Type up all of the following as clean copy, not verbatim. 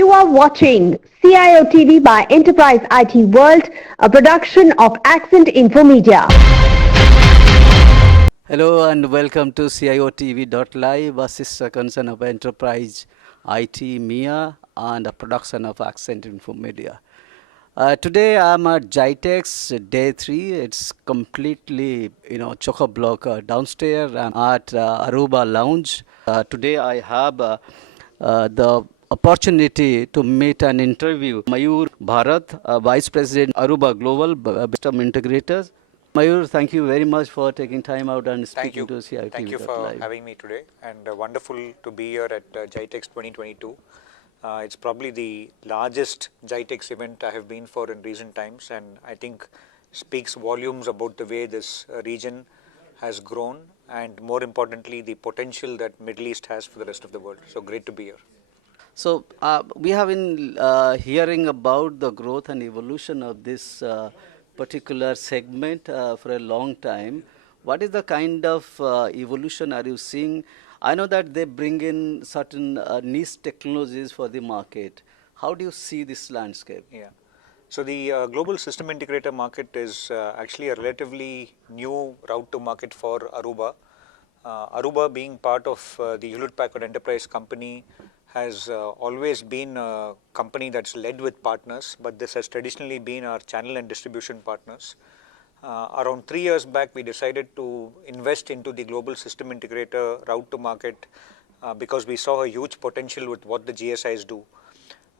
You are watching CIOTV by Enterprise IT World, a production of Accent Infomedia. Hello and welcome to CIOTV.live, a sister concern of Enterprise IT MIA and a production of Accent Infomedia. Today I'm at GITEX Day 3. It's completely, chock-a-block downstairs. I'm at Aruba Lounge. Today I have the opportunity to meet and interview Mayur Bharath, Vice President Aruba Global System Integrators. Mayur, thank you very much for taking time out and Thank speaking you. to Thank you for CIOTV.live. having me today, and wonderful to be here at GITEX 2022. It's probably the largest GITEX event I have been for in recent times, and I think speaks volumes about the way this region has grown, and more importantly, the potential that Middle East has for the rest of the world. So great to be here. So we have been hearing about the growth and evolution of this particular segment for a long time. What is the kind of evolution are you seeing? I know that they bring in certain niche technologies for the market. How do you see this landscape? Yeah. So the global system integrator market is actually a relatively new route to market for Aruba. Aruba, being part of the Hewlett Packard enterprise company, has always been a company that's led with partners, but this has traditionally been our channel and distribution partners. Around 3 years back, we decided to invest into the global system integrator route to market because we saw a huge potential with what the GSIs do.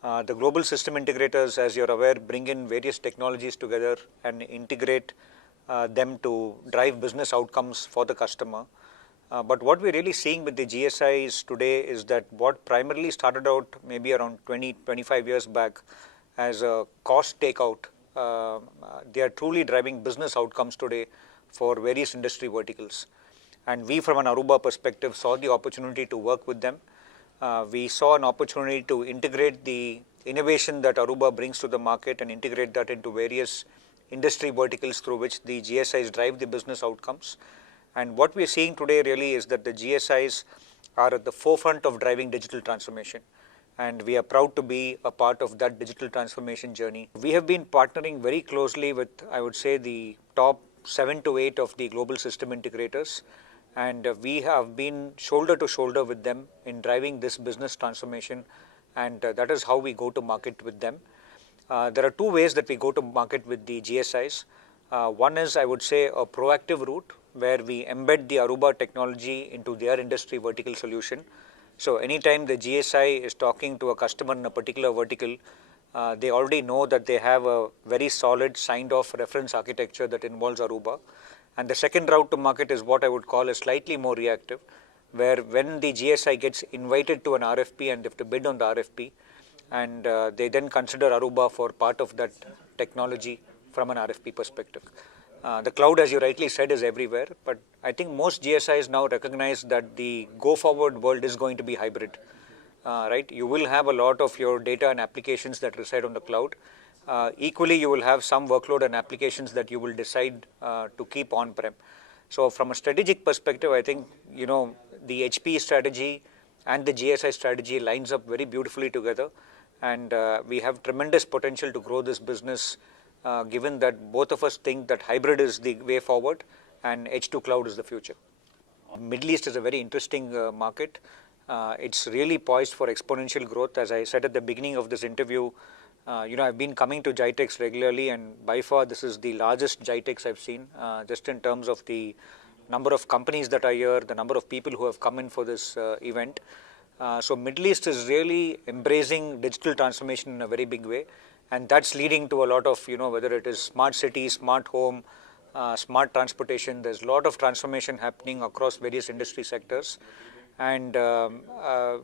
The global system integrators, as you're aware, bring in various technologies together and integrate them to drive business outcomes for the customer. But what we're really seeing with the GSIs today is that what primarily started out maybe around 20-25 years back as a cost takeout, they are truly driving business outcomes today for various industry verticals. And we, from an Aruba perspective, saw the opportunity to work with them. We saw an opportunity to integrate the innovation that Aruba brings to the market and integrate that into various industry verticals through which the GSIs drive the business outcomes. And what we are seeing today really is that the GSIs are at the forefront of driving digital transformation. And we are proud to be a part of that digital transformation journey. We have been partnering very closely with, I would say, the top 7 to 8 of the global system integrators. And we have been shoulder to shoulder with them in driving this business transformation. And that is how we go to market with them. There are 2 ways that we go to market with the GSIs. One is, I would say, a proactive route where we embed the Aruba technology into their industry vertical solution. So anytime the GSI is talking to a customer in a particular vertical, they already know that they have a very solid signed off reference architecture that involves Aruba. And the second route to market is what I would call a slightly more reactive, where when the GSI gets invited to an RFP and they have to bid on the RFP, and they then consider Aruba for part of that technology from an RFP perspective. The cloud, as you rightly said, is everywhere, but I think most GSIs now recognize that the go-forward world is going to be hybrid, right? You will have a lot of your data and applications that reside on the cloud. Equally, you will have some workload and applications that you will decide to keep on-prem. So from a strategic perspective, I think, the HP strategy and the GSI strategy lines up very beautifully together, and we have tremendous potential to grow this business given that both of us think that hybrid is the way forward and edge to cloud is the future. Middle East is a very interesting market. It's really poised for exponential growth. As I said at the beginning of this interview, I've been coming to GITEX regularly, and by far this is the largest GITEX I've seen, just in terms of the number of companies that are here, the number of people who have come in for this event. So Middle East is really embracing digital transformation in a very big way. And that's leading to a lot of, whether it is smart city, smart home, smart transportation, there's a lot of transformation happening across various industry sectors. And, I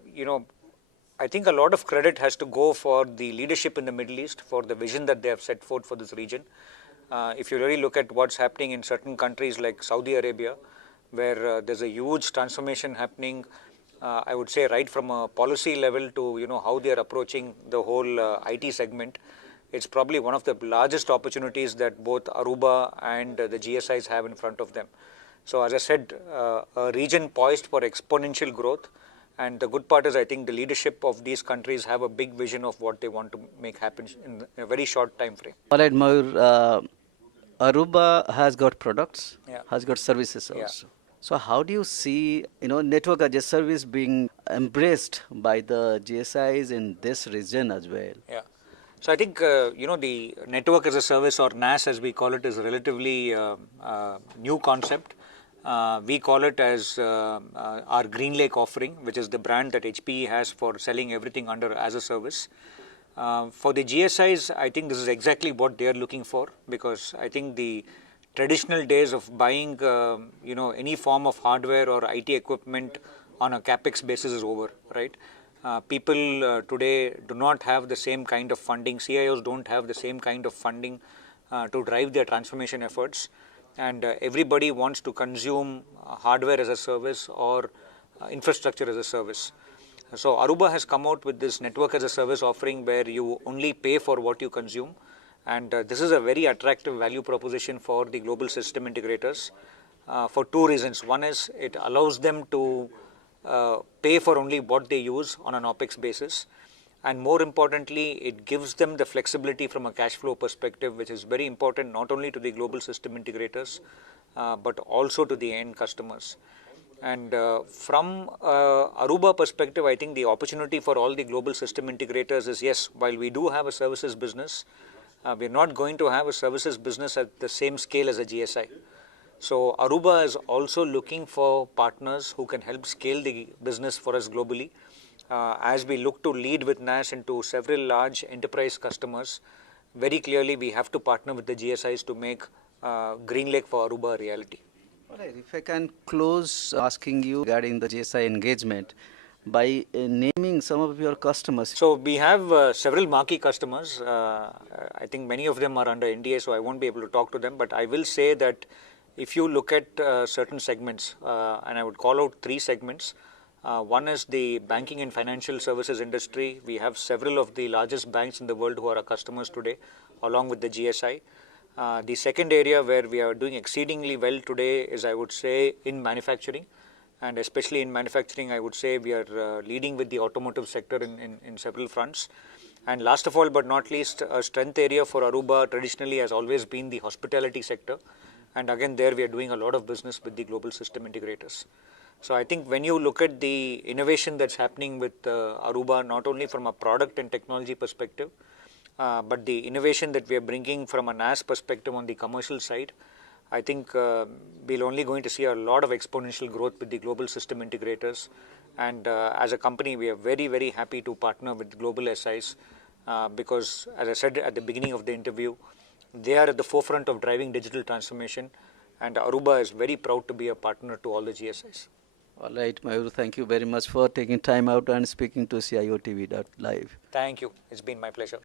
think a lot of credit has to go for the leadership in the Middle East for the vision that they have set forth for this region. If you really look at what's happening in certain countries like Saudi Arabia, where there's a huge transformation happening, I would say right from a policy level to how they are approaching the whole IT segment. It's probably one of the largest opportunities that both Aruba and the GSIs have in front of them. So as I said, a region poised for exponential growth, And the good part is I think the leadership of these countries have a big vision of what they want to make happen in a very short time frame. All right, Mayur, Aruba has got products, Yeah. has got services Yeah. also. So how do you see, network as a service being embraced by the GSIs in this region as well? Yeah. So I think, the network as a service, or NAS as we call it, is a relatively new concept. We call it as our Green Lake offering, which is the brand that HPE has for selling everything under as a service. For the GSIs, I think this is exactly what they are looking for, because I think the traditional days of buying, any form of hardware or IT equipment on a capex basis is over, right? People today do not have the same kind of funding. CIOs don't have the same kind of funding to drive their transformation efforts, and everybody wants to consume hardware as a service or infrastructure as a service. So Aruba has come out with this network as a service offering where you only pay for what you consume, and this is a very attractive value proposition for the global system integrators for two reasons. One is it allows them to pay for only what they use on an OPEX basis, and more importantly, it gives them the flexibility from a cash flow perspective, which is very important not only to the global system integrators but also to the end customers. And from Aruba perspective, I think the opportunity for all the global system integrators is, yes, while we do have a services business, we're not going to have a services business at the same scale as a GSI. So Aruba is also looking for partners who can help scale the business for us globally. As we look to lead with NAS into several large enterprise customers, very clearly we have to partner with the GSIs to make Green Lake for Aruba a reality. All right, if I can close asking you regarding the GSI engagement by naming some of your customers. So we have several marquee customers. I think many of them are under NDA, so I won't be able to talk to them. But I will say that if you look at certain segments, and I would call out three segments. One is the banking and financial services industry. We have several of the largest banks in the world who are our customers today, along with the GSI. The second area where we are doing exceedingly well today is, I would say, in manufacturing. And especially in manufacturing, I would say we are leading with the automotive sector in several fronts. And last of all, but not least, a strength area for Aruba traditionally has always been the hospitality sector. And again, there we are doing a lot of business with the global system integrators. So I think when you look at the innovation that's happening with Aruba, not only from a product and technology perspective, but the innovation that we are bringing from a NAS perspective on the commercial side, I think we're only going to see a lot of exponential growth with the global system integrators. And as a company, we are very, very happy to partner with global SIs because, as I said at the beginning of the interview, they are at the forefront of driving digital transformation, and Aruba is very proud to be a partner to all the GSIs. All right, Mayur, thank you very much for taking time out and speaking to CIOTV.live. Thank you. It's been my pleasure.